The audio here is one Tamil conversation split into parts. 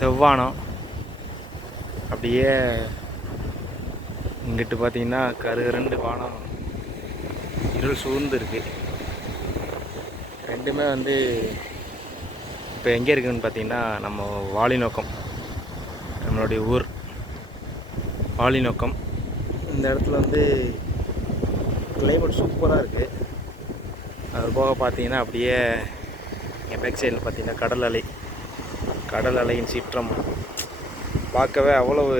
செவ்வானம். அப்படியே இங்கிட்டு பார்த்தீங்கன்னா கருகரண்டு வானம் இருள் சூழ்ந்து இருக்கு. ரெண்டுமே வந்து இப்போ எங்கே இருக்குதுன்னு பார்த்தீங்கன்னா நம்ம வாலிநோக்கம், நம்மளுடைய ஊர் வாலிநோக்கம். இந்த இடத்துல வந்து கிளைமேட் சூப்பராக இருக்குது. அது போக பார்த்தீங்கன்னா அப்படியே என் பேக் சைடில் பார்த்தீங்கன்னா கடல் அலையின் சீற்றம் பார்க்கவே அவ்வளவு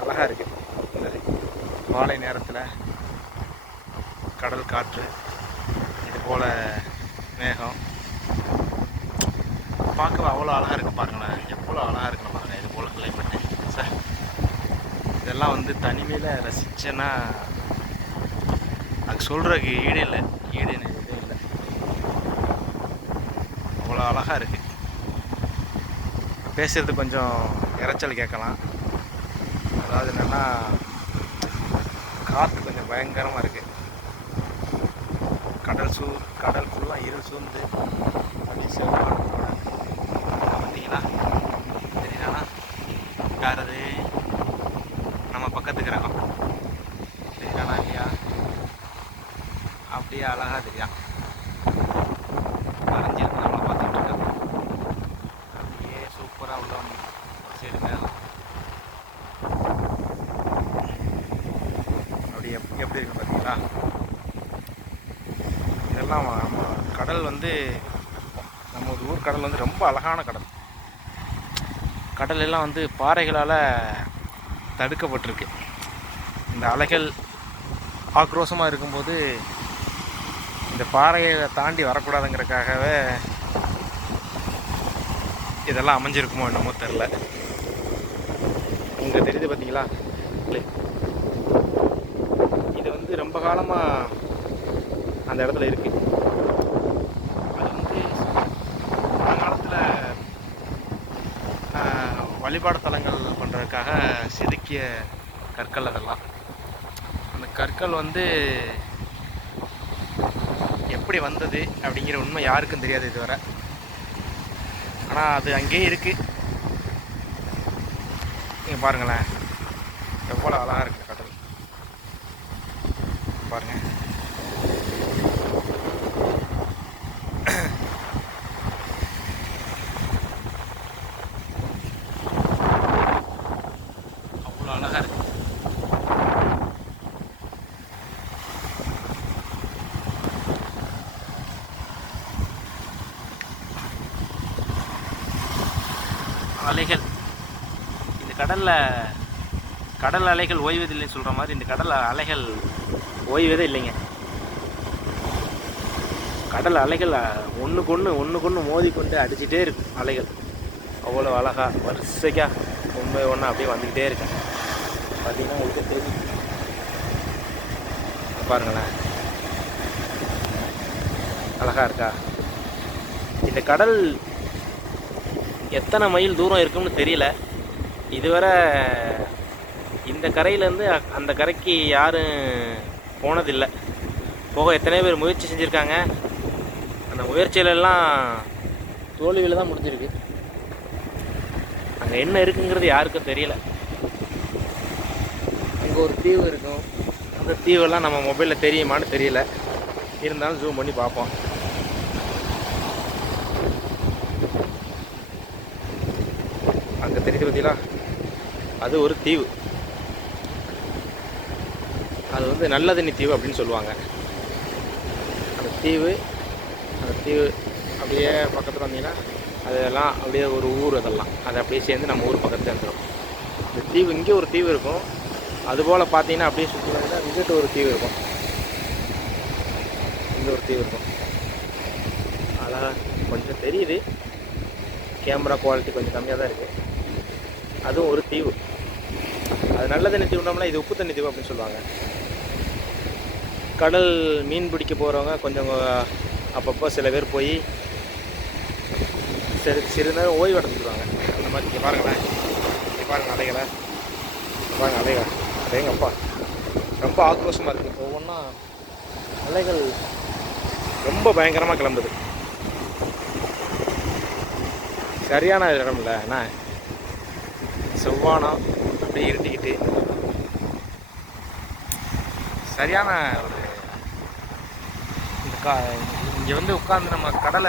அழகாக இருக்குது. இந்த மாலை நேரத்தில் கடல் காற்று, இது போல் மேகம் பார்க்கவே அவ்வளோ அழகாக இருக்குது. பாருங்களேன், எவ்வளோ அழகாக இருக்குன்னு பாருங்கள். இது போல் கிளைமேட்டு சார், இதெல்லாம் வந்து தனிமையில் ரசித்தேன்னா அது சொல்கிறதுக்கு ஈடு இல்லை. இதே இல்லை, அவ்வளோ அழகாக இருக்குது. பேசுகிறது கொஞ்சம் இரைச்சல் கேட்கலாம். அதாவது என்னென்னா காற்று கொஞ்சம் பயங்கரமாக இருக்குது. கடல் ஃபுல்லாக இருள் சூழ்ந்து அப்படி செவ்வானம் பார்த்தீங்களா தெரியுதாண்ணா? யார் அது? நம்ம பக்கத்து கிரகம் தெரியுதாண்ணா இல்லையா? அப்படியே அழகாக தெரியா மறைஞ்சிருக்கு நம்மளை பார்த்துட்டு இருக்காங்க. அப்படியே சூப்பராக உள்ள சைடு மேகம் அப்படி எப்படி இருக்கு பார்த்தீங்களா? இதெல்லாம் நம்ம கடல் வந்து நம்ம ஊர் கடல் வந்து ரொம்ப அழகான கடல். கடல் எல்லாம் வந்து பாறைகளால் தடுக்கப்பட்டிருக்கு. இந்த அலைகள் ஆக்ரோஷமாக இருக்கும்போது இந்த பாறையை தாண்டி வரக்கூடாதுங்கிறதுக்காகவே இதெல்லாம் அமைஞ்சிருக்குமோ என்னமோ தெரில. இங்கே தெரியுது பார்த்தீங்களா? இது வந்து ரொம்ப காலமாக அந்த இடத்துல இருக்குது. அது வந்து காலத்தில் வழிபாடு தலங்கள் பண்ணுறதுக்காக செதுக்கிய கற்கள். அதெல்லாம் அந்த கற்கள் வந்து எப்படி வந்தது அப்படிங்கிற உண்மை யாருக்கும் தெரியாது இதுவரை. ஆனால் அது அங்கேயே இருக்குது. நீங்கள் பாருங்களேன், எவ்வளோ அழகாக இருக்குது கடல் பாருங்கள். அவ்வளோ அழகாக இருக்குது. அலைகள் இந்த கடல் அலைகள் ஓய்வதில்லைன்னு சொல்கிற மாதிரி இந்த கடல் அலைகள் ஓய்வதே இல்லைங்க. கடல் அலைகள் ஒன்றுக்கு மோதிக்கொண்டு அடிச்சுட்டே இருக்கும். அலைகள் அவ்வளோ அழகாக வரிசைக்காக ஒன்று அப்படியே வந்துக்கிட்டே இருக்கு. பார்த்தீங்கன்னா உங்களுக்கு தெரியும் பாருங்களேன், அழகாக இருக்கா? இந்த கடல் எத்தனை மைல் தூரம் இருக்குன்னு தெரியல. இதுவரை இந்த கரையிலேருந்து அந்த கரைக்கு யாரும் போனதில்லை. போக எத்தனை பேர் முயற்சி செஞ்சுருக்காங்க. அந்த முயற்சியிலெல்லாம் தோல்வியில் தான் முடிஞ்சிருக்கு. அங்கே என்ன இருக்குங்கிறது யாருக்கும் தெரியல. அங்கே ஒரு தீவு இருக்கும். அந்த தீவெல்லாம் நம்ம மொபைலில் தெரியுமான்னு தெரியல. இருந்தாலும் ஜூம் பண்ணி பார்ப்போம். அங்கே தெரியுது பார்த்தீங்களா? அது ஒரு தீவு. அது வந்து நல்ல தண்ணி தீவு அப்படின்னு சொல்லுவாங்க. அந்த தீவு அப்படியே பக்கத்தில் வந்தீங்கன்னா அதெல்லாம் அப்படியே ஒரு ஊர். அதெல்லாம் அது அப்படியே சேர்ந்து நம்ம ஊர் பக்கத்தில் இருந்துடும். இந்த தீவு இங்கே ஒரு தீவு இருக்கும். அதுபோல் பார்த்தீங்கன்னா அப்படியே சுற்றி வந்தீங்கன்னா இங்கிட்ட ஒரு தீவு இருக்கும். இங்கே ஒரு தீவு இருக்கும். அழகாக கொஞ்சம் தெரியுது. கேமரா குவாலிட்டி கொஞ்சம் கம்மியாக தான் இருக்குது. அதுவும் ஒரு தீவு. அது நல்ல தண்ணி தீவுனோம்னா இது உப்பு தண்ணி தீவு அப்படின்னு சொல்லுவாங்க. கடல் மீன் பிடிக்க போகிறவங்க கொஞ்சம் அப்பப்போ சில பேர் போய் சிறு நேரம் ஓய்வு எடுத்துக்குவாங்க. அந்த மாதிரி இங்கே பாருங்களேன், இங்கே பாருங்கள் அலைகளை, பாருங்கள் அலைகளை. அதேங்கப்பா ரொம்ப ஆக்ரோஷமாக இருக்குது. ஒவ்வொன்றா அலைகள் ரொம்ப பயங்கரமாக கிளம்புது. சரியான இடம்ல அண்ணா. செவ்வானம் அப்படியே இருட்டிக்கிட்டு சரியான ஒரு இங்கே வந்து உட்காந்து நம்ம கடலை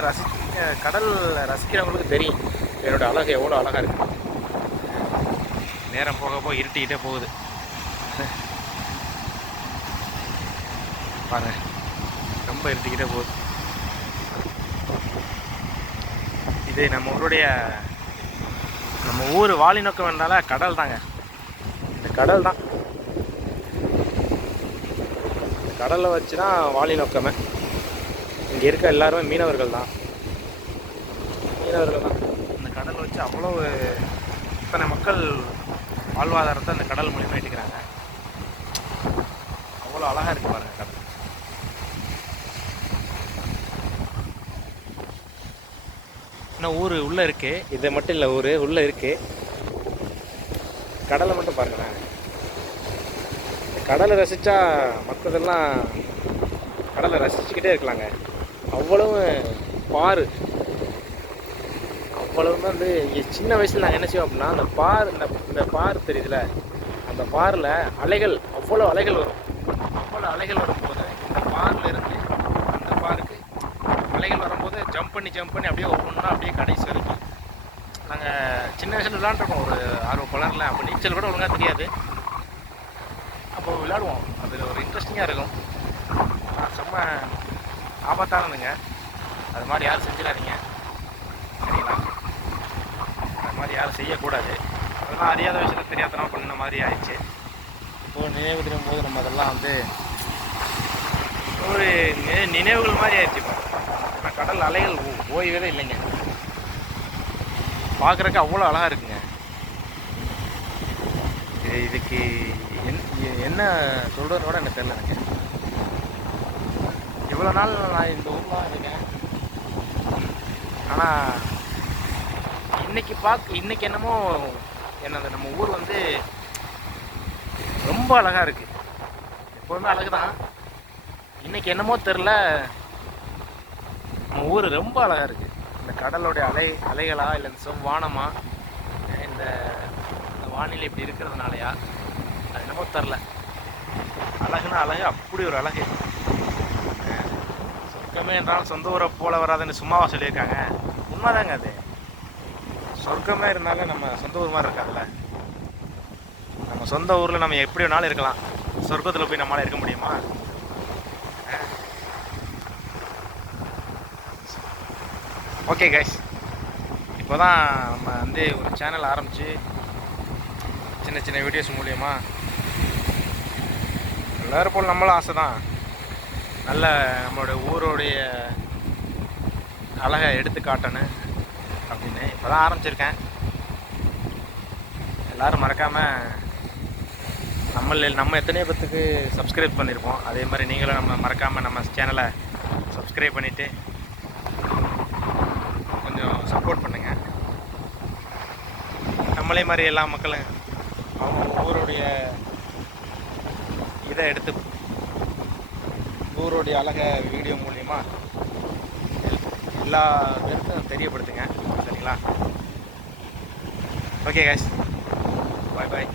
ரசிக்கிறவங்களுக்கு தெரியும் என்னோட அழகு எவ்வளோ அழகாக இருக்கு. நேரம் போக போக இருட்டிக்கிட்டே போகுது பாருங்க, ரொம்ப இருட்டிக்கிட்டே போகுது. இது நம்ம ஊர் வாலி நோக்கம் வேண்டால கடல் தாங்க. இந்த கடல் தான், இந்த கடலை வச்சு தான் வாலி நோக்கமே. இங்கே இருக்க எல்லாருமே மீனவர்கள் தான். இந்த கடலை வச்சு அவ்வளோ இத்தனை மக்கள் வாழ்வாதாரத்தை அந்த கடல் மூலியமாக எடுக்கிறாங்க. அவ்வளோ அழகாக இருக்கு பாருங்க கடல். இன்னும் ஊர் உள்ளே இருக்கு, இது மட்டும் இல்லை, ஊர் உள்ளே இருக்கு. கடலை மட்டும் பாருங்களேன். கடலை ரசித்தா மற்றதெல்லாம் கடலை ரசிச்சுக்கிட்டே இருக்கலாங்க. அவ்வளவு பாரு, அவ்வளவுமே வந்து சின்ன வயசில் நாங்கள் என்ன செய்வோம் அப்படின்னா இந்த பார் தெரியுதுல, அந்த பாரில் அலைகள் அவ்வளோ அலைகள் வரும். அவ்வளோ அலைகள் வரும்போது இந்த பாரில் இருந்து அந்த பாருக்கு அலைகள் வரும்போது ஜம்ப் பண்ணி அப்படியே ஒவ்வொன்றா அப்படியே கடைசி வரைக்கும் நாங்கள் சின்ன வயசில் விளாண்டுருக்கோம். ஒரு 6 குளரில் அப்போ நீச்சல் கூட ஒழுங்காக தெரியாது. அப்போ விளையாடுவோம். அது ஒரு இன்ட்ரெஸ்டிங்காக இருக்கும். செம்ம ஆபத்தானதுங்க. அது மாதிரி யாரும் செஞ்சிடாதீங்க, சரிங்களா? அது மாதிரி யாரும் செய்யக்கூடாது. அதெல்லாம் அறியாத விஷயத்தில் தெரியாதனமாக பண்ண மாதிரி ஆயிடுச்சு. இப்போது நினைவு திரும்பும் போது நம்ம அதெல்லாம் வந்து ஒரு நினைவுகள் மாதிரி ஆயிடுச்சு. இப்போ கடல் அலைகள் ஓய்வதே இல்லைங்க. பார்க்குறக்கு அவ்வளோ அழகாக இருக்குங்க. இதுக்கு என்ன சொல்கிறத கூட எனக்கு தெரியல. எனக்கு இவ்வளோ நாள் நான் இந்த ஊரில் இருக்கேன். ஆனால் இன்னைக்கு என்னமோ என்னது நம்ம ஊர் வந்து ரொம்ப அழகாக இருக்குது. எப்போதுமே அழகு தான். இன்றைக்கி என்னமோ தெரில, நம்ம ஊர் ரொம்ப அழகாக இருக்குது. இந்த கடலோடைய அலைகளா இல்லை இந்த செவ்வானமா, இந்த வானிலை இப்படி இருக்கிறதுனாலயா அது என்னமோ தெரில. அழகுனா அழகு, அப்படி ஒரு அழகு. சொர்க்கமே என்றாலும் சொந்த ஊரை போல வராதுன்னு சும்மாவா சொல்லியிருக்காங்க? உண்மைதாங்க. அது சொர்க்கமே இருந்தாலும் நம்ம சொந்த ஊர் மாதிரி இருக்காதுல்ல. நம்ம சொந்த ஊரில் நம்ம எப்படி வேணாலும் இருக்கலாம். சொர்க்கத்தில் போய் நம்மளால் இருக்க முடியுமா? ஓகே கைஸ், இப்போ தான் நம்ம வந்து ஒரு சேனல் ஆரம்பித்து சின்ன வீடியோஸ் மூலிமா எல்லோரும் போல் நம்மளும் ஆசை தான் நல்ல நம்மளோட ஊரோடைய அழகை எடுத்து காட்டணும் அப்படின்னு இப்போ தான் ஆரம்பிச்சிருக்கேன். எல்லோரும் மறக்காமல் நம்ம எத்தனையோ பேத்துக்கு சப்ஸ்கிரைப் பண்ணியிருப்போம். அதே மாதிரி நீங்களும் நம்ம மறக்காமல் நம்ம சேனலை சப்ஸ்கிரைப் பண்ணிவிட்டு கொஞ்சம் சப்போர்ட் பண்ணுங்கள். நம்மளே மாதிரி எல்லா மக்களும் அவங்க ஊருடைய இதை எடுத்து ஊருடைய அழகை வீடியோ மூலிமா எல்லா பேருக்கும் தெரியப்படுத்துங்க, சரிங்களா? ஓகே கைஸ், பாய் பாய்.